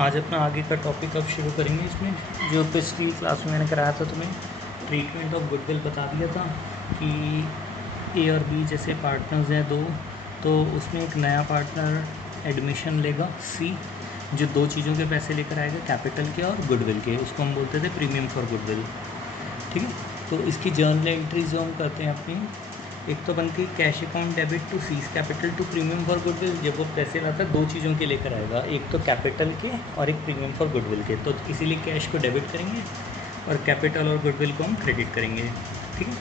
आज अपना आगे का टॉपिक अब शुरू करेंगे। इसमें जो पिछली क्लास में मैंने कराया था तुम्हें ट्रीटमेंट ऑफ गुडविल बता दिया था कि ए और बी जैसे पार्टनर्स हैं दो, तो उसमें एक नया पार्टनर एडमिशन लेगा सी, जो दो चीज़ों के पैसे लेकर आएगा, कैपिटल के और गुडविल के। उसको हम बोलते थे प्रीमियम फॉर गुडविल। ठीक है, तो इसकी जर्नल एंट्री जो हम करते हैं अपनी, एक तो बनती है cash account debit to C's capital to premium for goodwill. जब वो पैसे लाता है दो चीज़ों के लेकर आएगा, एक तो कैपिटल के और एक प्रीमियम फॉर गुडविल के। तो इसीलिए कैश को डेबिट करेंगे और कैपिटल और गुडविल को हम क्रेडिट करेंगे। ठीक है,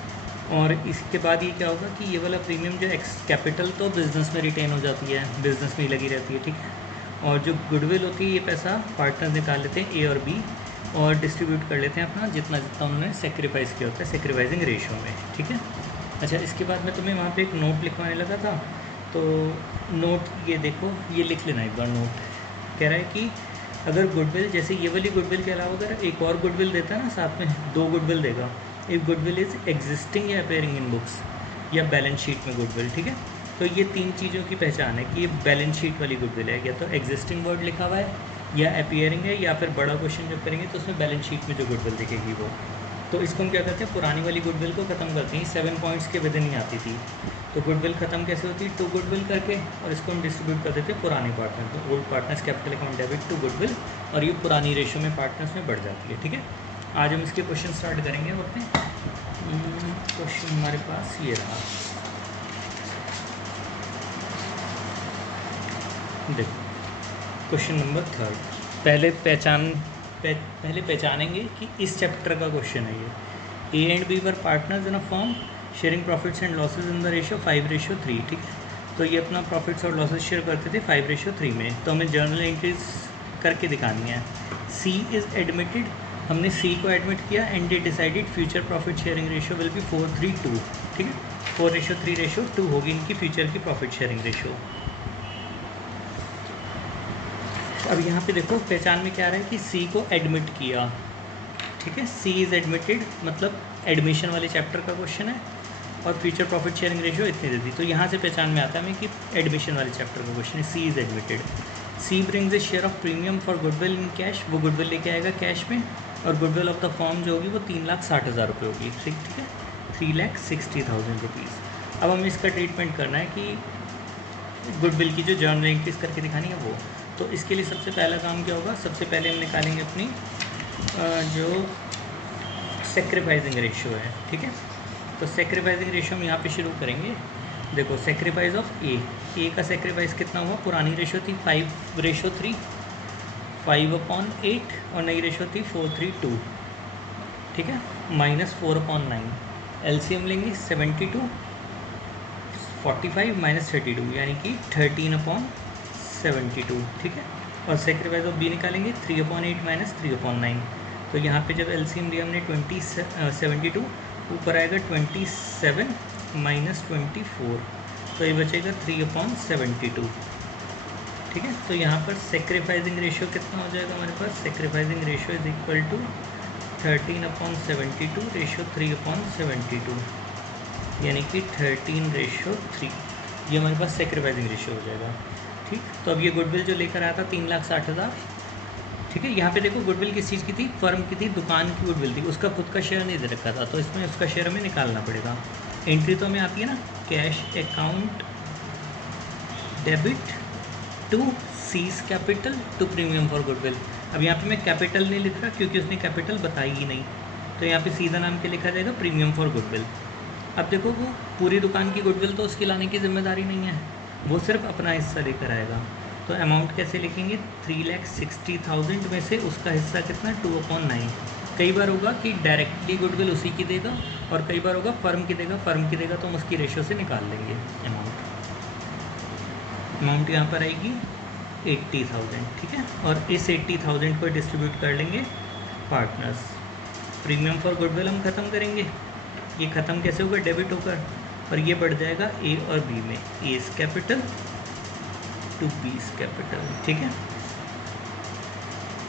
और इसके बाद ये क्या होगा कि ये वाला प्रीमियम जो एक्स कैपिटल तो बिज़नेस में रिटेन हो जाती है, बिज़नेस में ही लगी रहती है। ठीक है, और जो गुडविल होती है ये पैसा पार्टनर निकाल लेते हैं ए और बी और डिस्ट्रीब्यूट कर लेते हैं अपना जितना जितना उन्होंने सेक्रीफाइस किया होता है सेक्रीफाइसिंग रेशियो में। ठीक है, अच्छा इसके बाद मैं तुम्हें वहाँ पे एक नोट लिखवाने लगा था, तो नोट ये देखो, ये लिख लेना एक बार। नोट कह रहा है कि अगर गुडविल जैसे ये वाली गुडविल के अलावा अगर एक और गुडविल देता है ना, साथ में दो गुडविल देगा, एक गुडविल इज़ एग्जिस्टिंग या अपेयरिंग इन बुक्स या बैलेंस शीट में गुडविल। ठीक है, तो ये तीन चीज़ों की पहचान है कि ये बैलेंस शीट वाली गुडविल है, या तो एग्जिस्टिंग वर्ड लिखा हुआ है या अपियरिंग है, या फिर बड़ा क्वेश्चन जब करेंगे तो उसमें बैलेंस शीट में जो गुडविल दिखेगी वो। तो इसको हम क्या करते हैं, पुरानी वाली गुडविल को ख़त्म करते हैं। 7 पॉइंट्स के विदिन ही आती थी, तो गुडविल ख़त्म कैसे होती है, टू गुडविल करके, और इसको हम डिस्ट्रीब्यूट कर देते हैं पुराने पार्टनर। तो old partners capital account debit to goodwill, और ये पुरानी रेशो में पार्टनर्स में बढ़ जाती है। ठीक है, आज हम इसके क्वेश्चन स्टार्ट करेंगे। अपने क्वेश्चन हमारे पास ये रहा, देखो क्वेश्चन नंबर 3। पहले पहचानेंगे कि इस चैप्टर का क्वेश्चन है ये। A and B were partners in a firm sharing profits and losses in the ratio 5:3। ठीक है, तो ये अपना प्रॉफिट्स और लॉसेज शेयर करते थे 5:3 में। तो हमें जर्नल एंट्रीज करके दिखानी है। सी इज़ एडमिटेड, हमने सी को एडमिट किया and they decided future profit sharing ratio will be 4:3:2। ठीक है, 4:3:2 होगी इनकी फ्यूचर की प्रॉफिट शेयरिंग रेशियो। अब यहाँ पे देखो पहचान में क्या आ रहा है कि सी को एडमिट किया। ठीक है, सी इज़ एडमिटेड मतलब एडमिशन वाले चैप्टर का क्वेश्चन है, और फ्यूचर प्रॉफिट शेयरिंग रेशियो इतनी दे दी। तो यहाँ से पहचान में आता है हमें कि एडमिशन वाले चैप्टर का क्वेश्चन है। C is admitted, C brings a share of premium for goodwill in cash, वो गुडविल लेके आएगा कैश में, और गुडविल ऑफ द फॉर्म जो होगी वो 3,60,000 रुपये होगी। ठीक है, 3,60,000 रुपीज़। अब हमें इसका ट्रीटमेंट करना है कि गुडविल की जो जर्नल एंट्रीज करके दिखानी है वो। तो इसके लिए सबसे पहला काम क्या होगा, सबसे पहले हम निकालेंगे अपनी जो सेक्रीफाइसिंग रेशियो है। ठीक है, तो सेक्रीफाइसिंग रेशियो हम यहाँ पे शुरू करेंगे। देखो सेक्रीफाइस ऑफ ए का सेक्रीफाइस कितना हुआ, पुरानी रेशियो थी 5:3, 5/8, और नई रेशियो थी 4:3:2। ठीक है, -4/9, एलसीएम लेंगे 72, 45 - 32 यानी कि 13/72। ठीक है, और सेक्रीफाइस ऑफ बी निकालेंगे 3/8 - 3/9। तो यहाँ पे जब एलसीएम लिया हमने 72, ऊपर आएगा 27 - 24, तो ये बचेगा 3/72। ठीक है, तो यहाँ पर सेक्रीफाइसिंग रेशियो कितना हो जाएगा हमारे पास, sacrificing ratio is equal to 13/72 ratio 3/72, यानी कि 13:3। ये हमारे पास सेक्रीफाइसिंग रेशियो हो जाएगा। ठीक, तो अब ये गुडविल जो लेकर आया था 3,60,000। ठीक है, यहाँ पे देखो गुडविल किस चीज़ की थी, फर्म की थी, दुकान की गुडविल थी, उसका खुद का शेयर नहीं दे रखा था, तो इसमें उसका शेयर हमें निकालना पड़ेगा। एंट्री तो हमें आती है ना, cash account debit to C's capital to premium for goodwill. अब यहाँ पे मैं कैपिटल नहीं लिख रहा क्योंकि उसने कैपिटल बताई ही नहीं, तो यहाँ पे सीधा नाम के लिखा जाएगा प्रीमियम फॉर गुडविल। अब देखो वो पूरी दुकान की गुडविल तो उसकी लाने की जिम्मेदारी नहीं है, वो सिर्फ अपना हिस्सा लेकर आएगा। तो अमाउंट कैसे लिखेंगे, 3,60,000 में से उसका हिस्सा कितना, 2/9। कई बार होगा कि डायरेक्टली गुडविल उसी की देगा, और कई बार होगा फर्म की देगा तो हम उसकी रेशियो से निकाल लेंगे अमाउंट यहाँ पर आएगी 80,000। ठीक है, और इस 80,000 को डिस्ट्रीब्यूट कर लेंगे पार्टनर्स। प्रीमियम फॉर गुडविल हम ख़त्म करेंगे, ये ख़त्म कैसे होगा, डेबिट होकर, और ये बढ़ जाएगा ए और बी में, A's capital to B's capital. ठीक है,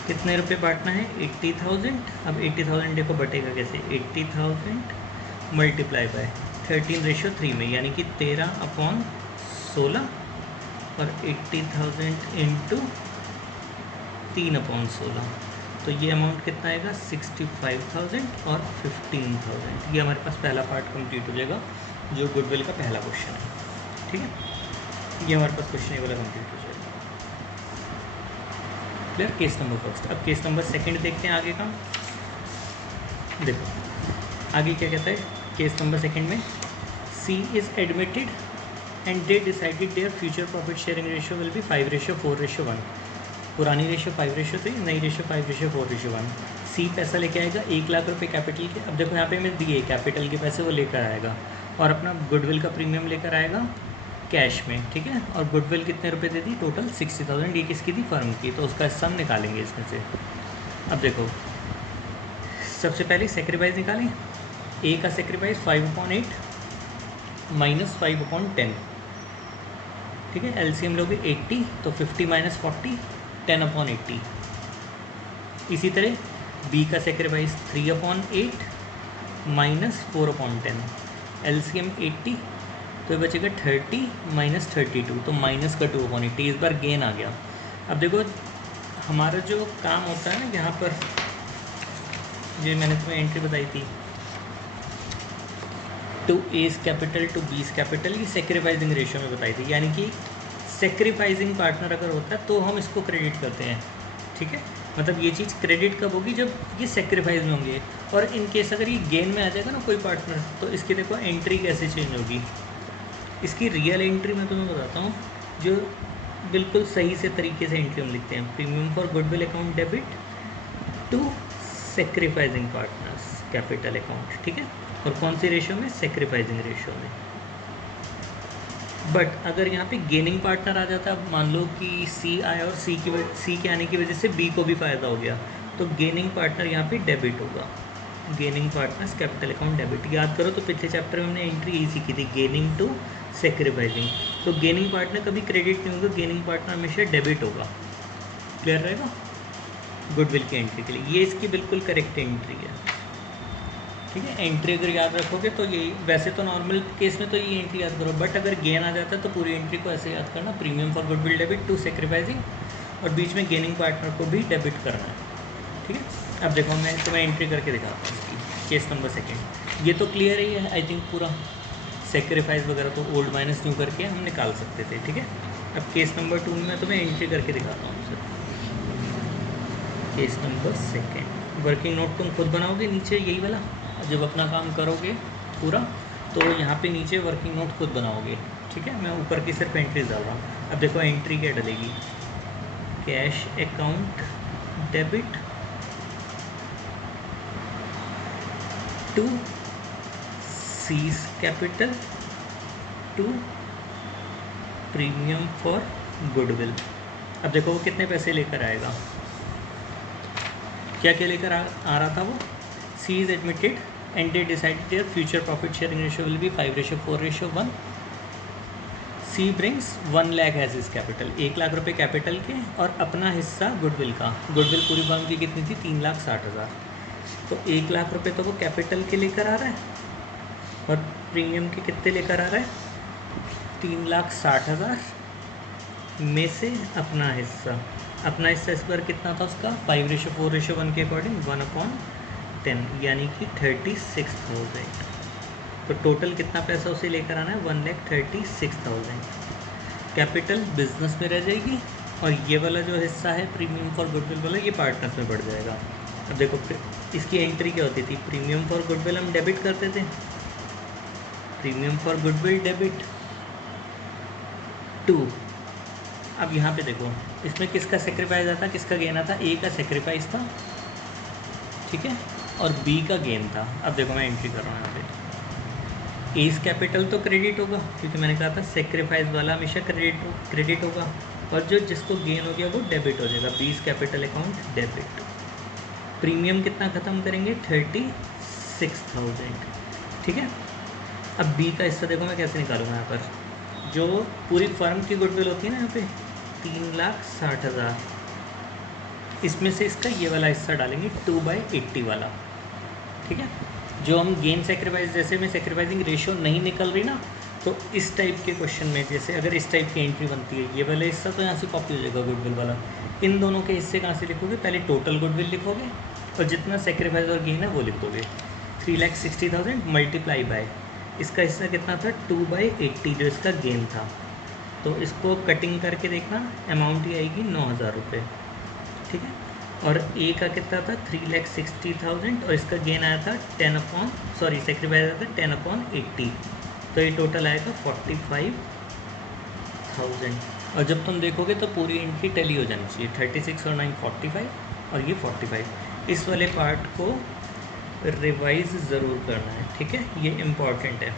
कितने रुपए बांटना है, 80,000। अब 80,000 देखो बटेगा कैसे, 80,000 मल्टीप्लाई बाय 13:3 में, यानी कि 13/16, और 80,000 इंटू 3/16, तो ये अमाउंट कितना आएगा 65,000 और 15,000। ये हमारे पास पहला पार्ट कंप्लीट हो जाएगा जो गुडविल का पहला क्वेश्चन है। ठीक है, ये हमारे पास क्वेश्चन ये वाला कंप्लीट हो जाएगा। Clear, case number first. अब केस नंबर सेकंड देखते हैं आगे का। देखो आगे क्या कहता है केस नंबर सेकंड में, C is admitted and they decided their future profit sharing ratio will be 5:4:1। पुरानी रेशियो 5:3, नई रेशियो 5:4:1। सी पैसा लेके आएगा 1,00,000 रुपये कैपिटल के। अब देखो यहाँ पे हमें दिए कैपिटल के पैसे वो लेकर आएगा, और अपना गुडविल का प्रीमियम लेकर आएगा कैश में। ठीक है, और गुडविल कितने रुपए दे दी, टोटल 60,000। ये किसकी थी, फर्म की, तो उसका हिस्सा हम निकालेंगे इसमें से। अब देखो सबसे पहले सेक्रीफाइस निकालें। ए का सेक्रीफाइस 5/8 माइनस 5/10। ठीक है, एलसीएम लोगे 80, तो 50 माइनस 40 10/80। इसी तरह बी का सेक्रीफाइस 3/8 माइनस 4/10। एलसीएम 80, तो ये बचेगा 30 माइनस 32, तो माइनस का 2/80। इस बार गेन आ गया। अब देखो हमारा जो काम होता है ना यहाँ पर, जो मैंने तुम्हें एंट्री बताई थी, to A's capital to B's capital, ये सेक्रीफाइसिंग रेशियो में बताई थी। यानी कि सेक्रीफाइसिंग पार्टनर अगर होता है तो हम इसको क्रेडिट करते हैं। ठीक है, मतलब ये चीज़ क्रेडिट कब होगी, जब ये सेक्रीफाइस में होंगे। और इन केस अगर ये गेन में आ जाएगा ना कोई पार्टनर, तो इसकी देखो एंट्री कैसे चेंज होगी। इसकी रियल एंट्री मैं तुम्हें बताता हूँ, जो बिल्कुल सही से तरीके से एंट्री हम लिखते हैं। Premium for goodwill account debit to sacrificing partners capital account. ठीक है, और कौन सी रेशियो में, सेक्रीफाइसिंग रेशियो में। बट अगर यहाँ पे गेनिंग पार्टनर आ जाता है, मान लो कि सी आया और सी के आने की वजह से बी को भी फ़ायदा हो गया, तो गेनिंग पार्टनर यहाँ पे डेबिट होगा। Gaining partners capital account debit. याद करो तो पिछले चैप्टर में हमने एंट्री यही सीखी थी, गेनिंग टू सेक्रीफाइसिंग। तो गेनिंग पार्टनर कभी क्रेडिट नहीं होगा, गेनिंग पार्टनर हमेशा डेबिट होगा। क्लियर रहेगा गुडविल की एंट्री के लिए। ये इसकी बिल्कुल करेक्ट एंट्री है। ठीक है, एंट्री अगर याद रखोगे तो यही, वैसे तो नॉर्मल केस में तो ये एंट्री याद करो, बट अगर गेन आ जाता है तो पूरी एंट्री को ऐसे याद करना, premium for goodwill debit to sacrificing, और बीच में गेनिंग पार्टनर को भी डेबिट करना है। ठीक है, अब देखो मैं तुम्हें एंट्री करके दिखाता हूँ इसकी, केस नंबर सेकेंड। ये तो क्लियर ही है आई थिंक पूरा, सेक्रीफाइस वगैरह तो ओल्ड माइनस न्यू करके हम निकाल सकते थे। ठीक है, अब केस नंबर 2 में मैं तुम्हें एंट्री करके दिखाता हूँ sir. Case number second, working note तुम खुद बनाओगे नीचे यही वाला, जब अपना काम करोगे पूरा तो यहाँ पे नीचे वर्किंग नोट खुद बनाओगे। ठीक है, मैं ऊपर की सिर्फ एंट्रीज डाल रहा हूँ। अब देखो एंट्री क्या डलेगी, cash account debit to C's capital to premium for goodwill. अब देखो वो कितने पैसे लेकर आएगा, क्या क्या लेकर आ रहा था वो, C is admitted and they decided their future profit sharing ratio will be 5:4:1। C brings 1 lakh as his capital, 1,00,000 रुपये कैपिटल के, और अपना हिस्सा गुडविल का। गुडविल पूरी फर्म की कितनी थी, 3,60,000। तो 1,00,000 रुपये तो वो कैपिटल के लेकर आ रहा है, और प्रीमियम के कितने लेकर आ रहा है, 3,60,000 में से अपना हिस्सा। अपना हिस्सा इस बार कितना था उसका, 5:4:1 के अकॉर्डिंग 1/10, यानी कि 36,000। तो टोटल कितना पैसा उसे लेकर आना है, 1,36,000। कैपिटल बिजनेस में रह जाएगी, और ये वाला जो हिस्सा है प्रीमियम फॉर गुडविल वाला, ये पार्टनर्स में बढ़ जाएगा। अब देखो इसकी एंट्री क्या होती थी, प्रीमियम फॉर गुडविल हम डेबिट करते थे, premium for goodwill debit to. अब यहाँ पे देखो इसमें किसका सेक्रीफाइस आता, किसका गेन आता, ए का सेक्रीफाइस था, ठीक है, और बी का गेन था। अब देखो मैं एंट्री कर रहा हूँ यहाँ पे, एज कैपिटल तो क्रेडिट होगा, क्योंकि मैंने कहा था सेक्रीफाइस वाला हमेशा क्रेडिट होगा, और जो जिसको गेन हो गया वो डेबिट हो जाएगा, बीस कैपिटल अकाउंट डेबिट। प्रीमियम कितना ख़त्म करेंगे, 36,000। ठीक है, अब बी का हिस्सा देखो मैं कैसे निकालूंगा। यहाँ पर जो पूरी फर्म की गुडविल होती है ना, यहाँ पे 3,60,000, इसमें से इसका ये वाला हिस्सा डालेंगे 2/80 वाला। ठीक है, जो हम गेन सेक्रीफाइस, जैसे में सेक्रीफाइसिंग रेशियो नहीं निकल रही ना, तो तो इस टाइप के क्वेश्चन में जैसे अगर इस टाइप की एंट्री बनती है, ये वाला हिस्सा तो यहाँ से कॉपी हो जाएगा गुडविल वाला, इन दोनों के हिस्से कहाँ से लिखोगे, पहले टोटल गुडविल लिखोगे और जितना सेक्रीफाइस और गेन है वो लिख दोगे। 3,60,000 मल्टीप्लाई बाय इसका हिस्सा कितना था 2/80 जो इसका गेन था। तो इसको कटिंग करके देखना, अमाउंट ही आएगी 9,000 रुपये, ठीक है। और ए का कितना था 3,60,000 और इसका गेन आया था सेक्रीफाइस आया था 10/80, तो ये टोटल आएगा 45,000। और जब तुम देखोगे तो पूरी एंट्री टैली हो जानी चाहिए, 36 और 9 45 और ये 45। इस वाले पार्ट को रिवाइज़ ज़रूर करना है, ठीक है, ये इम्पॉर्टेंट है,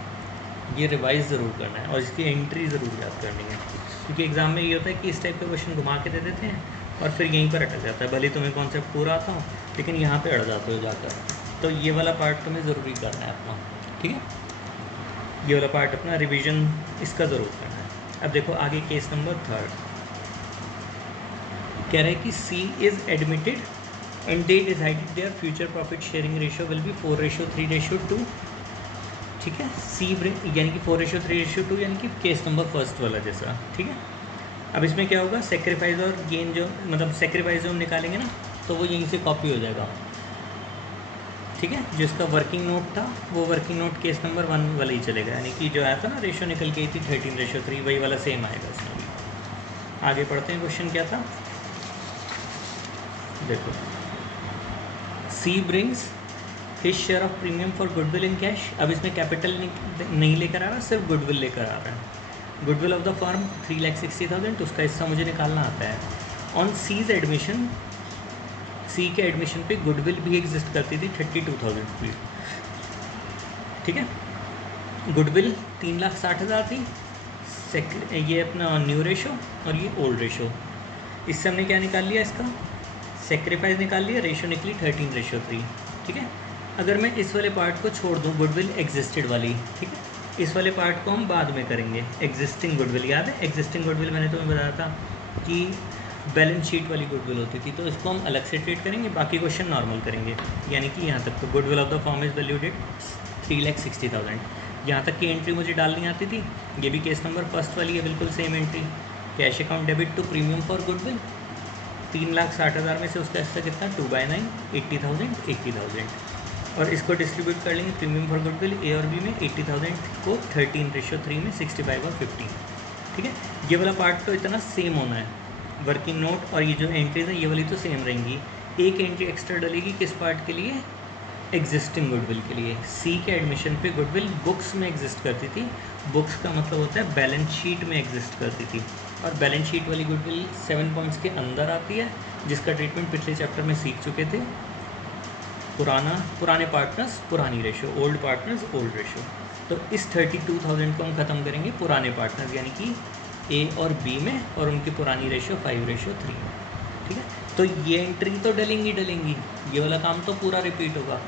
ये रिवाइज़ ज़रूर करना है और इसकी एंट्री ज़रूर याद करनी है, क्योंकि एग्ज़ाम में ये होता है कि इस टाइप के क्वेश्चन घुमा के दे देते हैं और फिर यहीं पर अटक जाता है, भले तुम्हें कॉन्सेप्ट पूरा आता हो लेकिन यहाँ पे अड़ जाते हो जाकर। तो ये वाला पार्ट तुम्हें ज़रूरी करना है अपना, ठीक है, ये वाला पार्ट अपना रिवीजन इसका ज़रूर करना है। अब देखो आगे केस नंबर 3 कह रहा है कि C is admitted and they decided their future profit sharing ratio will be 4:3:2, ठीक है। सी यानी कि 4:3:2 यानी कि केस नंबर 1 वाला जैसा, ठीक है। अब इसमें क्या होगा, सेक्रीफाइस और गेन जो मतलब सेक्रीफाइस जो हम निकालेंगे ना तो वो यहीं से कॉपी हो जाएगा, ठीक है। जो इसका वर्किंग नोट था वो वर्किंग नोट केस नंबर 1 वाला ही चलेगा, यानी कि जो आया था ना रेशो निकल गई थी 13:3, वही वाला सेम आएगा इसमें भी। आगे पढ़ते हैं, क्वेश्चन क्या था देखो। C brings his share of premium for goodwill in cash. अब इसमें कैपिटल नहीं लेकर आ रहा, सिर्फ गुडविल लेकर आ रहा है। गुडविल ऑफ द फर्म 3,60,000, तो उसका हिस्सा मुझे निकालना आता है। ऑन सीज एडमिशन, सी के एडमिशन पे गुडविल भी एग्जिस्ट करती थी 32,000 रुपीज़, ठीक है। गुडविल 3,60,000 थी, ये अपना न्यू रेशो और ये ओल्ड रेशो। इससे हमने क्या निकाल लिया, इसका सेक्रीफाइस निकाल लिया, रेशो निकली 13:3, ठीक है। अगर मैं इस वाले पार्ट को छोड़ दूँ, गुडविल एग्जिस्टेड वाली, ठीक है, इस वाले पार्ट को हम बाद में करेंगे। एग्जिस्टिंग गुडविल, याद है एग्जिस्टिंग गुडविल मैंने तुम्हें बताया था कि बैलेंस शीट वाली गुडविल होती थी, तो इसको हम अलग से ट्रीट करेंगे, बाकी क्वेश्चन नॉर्मल करेंगे। यानी कि यहाँ तक तो goodwill of the firm is valued at 3,60,000, यहाँ तक की एंट्री मुझे डालनी आती थी। ये भी केस नंबर 1 वाली है, बिल्कुल same entry. Cash account debit to premium for goodwill, 3,60,000 में से उसका हिस्सा कितना 2/9 80,000 80,000, और इसको डिस्ट्रीब्यूट कर लेंगे प्रीमियम फॉर गुडविल ए और बी में। 80,000 को 13:3 में 65 और 15, ठीक है। ये वाला पार्ट तो इतना सेम होना है, वर्किंग नोट और ये जो एंट्रीज हैं ये वाली तो सेम रहेंगी। एक एंट्री एक्स्ट्रा डलेगी किस पार्ट के लिए, एग्जिस्टिंग गुडविल के लिए। सी के एडमिशन पे गुडविल बुक्स में एग्जिस्ट करती थी, बुक्स का मतलब होता है बैलेंस शीट में एग्जिस्ट करती थी, और बैलेंस शीट वाली गुडविल 7 पॉइंट्स के अंदर आती है, जिसका ट्रीटमेंट पिछले चैप्टर में सीख चुके थे। पुराने पार्टनर्स पुरानी ratio, old partners old ratio. तो इस 32,000 को हम ख़त्म करेंगे पुराने पार्टनर्स यानी कि ए और बी में, और उनकी पुरानी रेशो 5:3 में, ठीक है। तो ये एंट्री तो डलेंगी, ये वाला काम तो पूरा रिपीट होगा,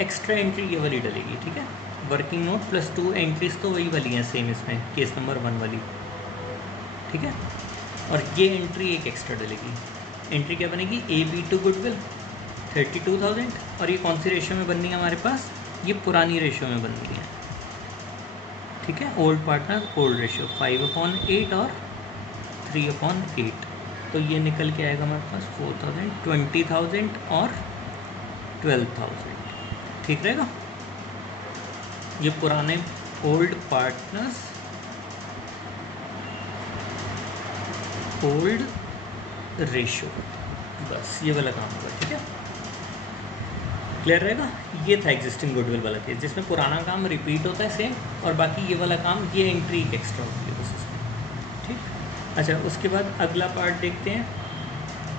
एक्स्ट्रा एंट्री ये वाली डलेगी, ठीक है। वर्किंग नोट प्लस 2 एंट्रीज तो वही वाली हैं सेम इसमें, केस नंबर 1 वाली, ठीक है। और ये एंट्री एक एक्स्ट्रा डलेगी। एंट्री क्या बनेगी, ए बी टू गुडविल 32,000, और ये कौन सी रेशो में बननी है हमारे पास, ये पुरानी रेशो में बननी है, ठीक है। ओल्ड पार्टनर ओल्ड रेशो 5/8 और 3/8, तो ये निकल के आएगा हमारे पास 4,000 20,000 और 12,000, ठीक रहेगा। ये पुराने ओल्ड पार्टनर्स ओल्ड रेशो, बस ये वाला काम होगा, ठीक है। क्लियर रहेगा। ये था एग्जिस्टिंग गुडविल वाला केस, जिसमें पुराना काम रिपीट होता है सेम, और बाकी ये वाला काम, ये एंट्री एक एक्स्ट्रा होती है बस इसमें, ठीक। अच्छा, उसके बाद अगला पार्ट देखते हैं।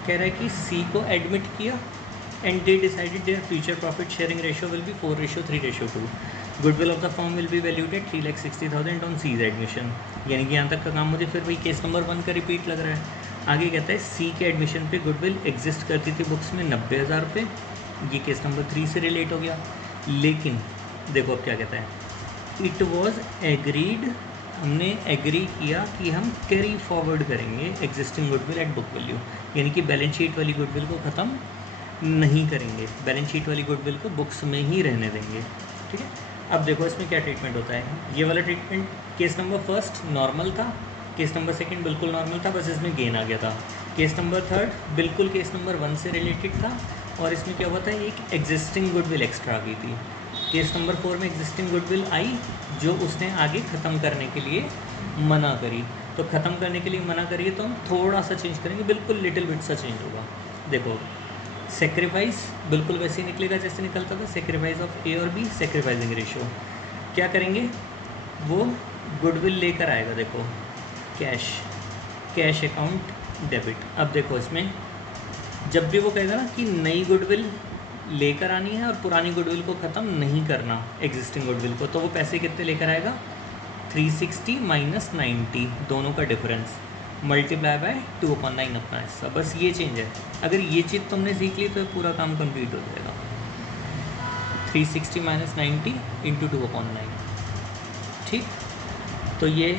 कह रहा है कि सी को एडमिट किया and they decided their future profit sharing ratio will be 4:3:2। Goodwill of the firm will be valued at 3,60,000 on C's admission. यानी कि यहाँ तक का काम मुझे फिर वही केस नंबर 1 का रिपीट लग रहा है। आगे कहता है सी के एडमिशन पे गुडविल एग्जिस्ट करती थी बुक्स में 90,000 रुपये, ये केस नंबर 3 से रिलेट हो गया। लेकिन देखो अब क्या कहता है, इट वॉज एग्रीड, हमने एग्री किया कि हम कैरी फॉरवर्ड करेंगे existing goodwill at book value, यानी कि बैलेंस शीट वाली गुडविल को ख़त्म नहीं करेंगे, बैलेंस शीट वाली गुडविल को बुक्स में ही रहने देंगे, ठीक है। अब देखो इसमें क्या ट्रीटमेंट होता है। ये वाला treatment case number first normal था, केस नंबर सेकंड बिल्कुल नॉर्मल था, बस इसमें गेन आ गया था। केस नंबर थर्ड बिल्कुल केस नंबर 1 से रिलेटेड था, और इसमें क्या हुआ था, एक एग्जिस्टिंग गुडविल एक्स्ट्रा आ गई थी। केस नंबर 4 में एग्जिस्टिंग गुडविल आई जो उसने आगे ख़त्म करने के लिए मना करी। तो ख़त्म करने के लिए मना करिए तो हम थोड़ा सा चेंज करेंगे, बिल्कुल लिटिल बिट सा चेंज होगा। देखो सेक्रीफाइस बिल्कुल वैसे ही निकलेगा जैसे निकलता था, सेक्रीफाइस ऑफ ए और बी, सेक्रीफाइसिंग रेशियो। क्या करेंगे, वो गुडविल लेकर आएगा, देखो कैश, कैश अकाउंट डेबिट। अब देखो इसमें जब भी वो कहेगा ना कि नई गुडविल लेकर आनी है और पुरानी गुडविल को ख़त्म नहीं करना, एग्जिस्टिंग गुडविल को, तो वो पैसे कितने लेकर आएगा, 360 माइनस 90, दोनों का डिफरेंस मल्टीप्लाई बाय 2/9 अपना हिस्सा। बस ये चेंज है। अगर ये चीज़ तुमने सीख ली तो पूरा काम कंप्लीट हो जाएगा। 360 माइनस 90 इंटू 2/9, ठीक। तो ये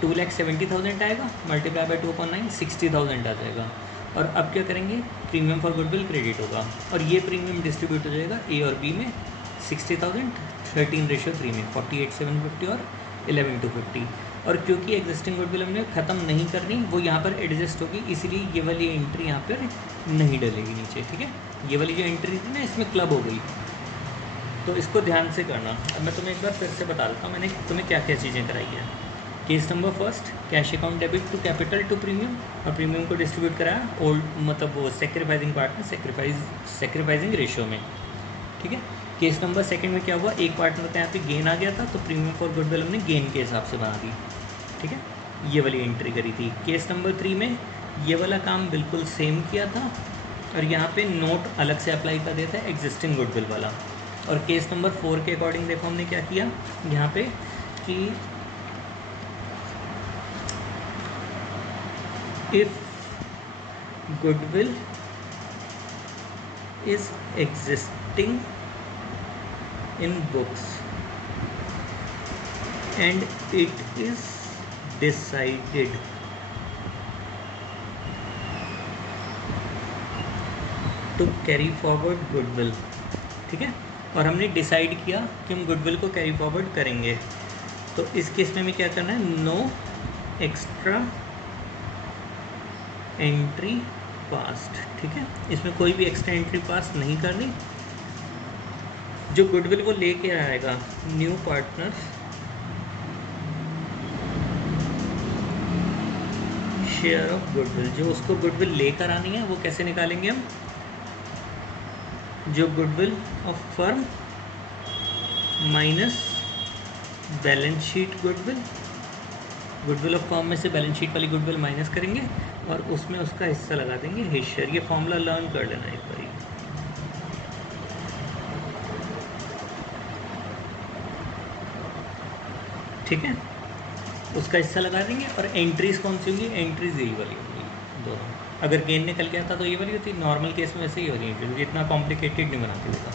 2,70,000 आएगा, मल्टीप्लाई बाय 2/9 60,000 आ जाएगा। और अब क्या करेंगे, प्रीमियम फॉर गुडविल क्रेडिट होगा, और ये प्रीमियम डिस्ट्रीब्यूट हो जाएगा ए और बी में 60,000 13:3 में 48,750 और 11,250। और क्योंकि एग्जिस्टिंग गुडविल हमने ख़त्म नहीं करनी, वो यहाँ पर एडजस्ट होगी, इसीलिए ये वाली एंट्री यहाँ पर नहीं डलेगी नीचे, ठीक है। ये वाली जो एंट्री थी ना इसमें क्लब हो गई, तो इसको ध्यान से करना। अब मैं तुम्हें एक बार फिर से बता देता हूँ मैंने तुम्हें क्या क्या चीज़ें कराई है। Case number first, cash account debit to capital to premium, और प्रीमियम को डिस्ट्रीब्यूट कराया ओल्ड मतलब वो सेक्रीफाइसिंग पार्ट में, सेक्रीफाइसिंग रेशियो में, ठीक है। केस नंबर सेकंड में क्या हुआ, एक पार्टनर का यहाँ पे गेन आ गया था, तो प्रीमियम फॉर गुडविल हमने गेन के हिसाब से बना दी, ठीक है। ये वाली एंट्री करी थी। केस नंबर 3 में ये वाला काम बिल्कुल सेम किया था, और यहाँ पे नोट अलग से अप्लाई कर दिया था एग्जिस्टिंग गुडविल वाला। और केस नंबर 4 के अकॉर्डिंग देखो हमने क्या किया यहाँ पे कि if goodwill is existing in books and it is decided to carry forward goodwill, ठीक है। और हमने डिसाइड किया कि हम गुडविल को कैरी फॉरवर्ड करेंगे, तो इस केस में हमें क्या करना है, नो एक्स्ट्रा एंट्री पास्ट, ठीक है। इसमें कोई भी एक्स्ट्रा एंट्री पास नहीं करनी। जो गुडविल वो लेके आएगा new partner share of goodwill, जो उसको गुडविल लेकर आनी है वो कैसे निकालेंगे हम, जो goodwill of firm minus balance sheet goodwill, goodwill of firm में से बैलेंस शीट वाली गुडविल माइनस करेंगे और उसमें उसका हिस्सा लगा देंगे हिज शेयर। ये फॉर्मूला लर्न कर लेना एक बार, ठीक है। उसका हिस्सा लगा देंगे, और एंट्रीज कौन सी होंगी, एंट्रीज यही वाली होंगी दोनों। अगर गेन निकल के आता तो ये वाली होती, नॉर्मल केस में ऐसे ही होती है, क्योंकि इतना कॉम्प्लिकेटेड नहीं बनाती होगा,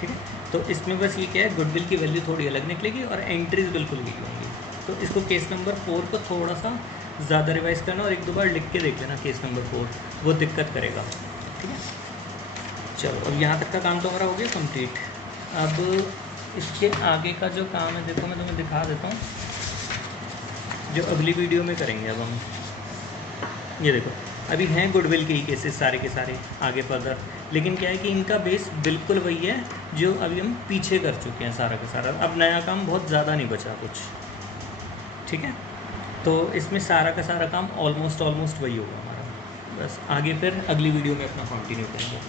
ठीक है। तो इसमें बस ये क्या है, गुडविल की वैल्यू थोड़ी अलग निकलेगी और एंट्रीज बिल्कुल यही होंगी। तो इसको केस नंबर 4 को थोड़ा सा ज़्यादा रिवाइज करना और एक दो बार लिख के देख लेना केस नंबर 4, वो दिक्कत करेगा, ठीक है। चलो अब यहाँ तक का काम तो हमारा हो गया कंप्लीट। अब इसके आगे का जो काम है देखो मैं तुम्हें दिखा देता हूँ, जो अगली वीडियो में करेंगे। अब हम ये देखो अभी हैं गुडविल के ही केसेस सारे के सारे आगे फर्दर, लेकिन क्या है कि इनका बेस बिल्कुल वही है जो अभी हम पीछे कर चुके हैं सारा का सारा। अब नया काम बहुत ज़्यादा नहीं बचा कुछ, ठीक है। तो इसमें सारा का सारा काम ऑलमोस्ट वही होगा हमारा, बस आगे फिर अगली वीडियो में अपना कंटिन्यू करेंगे।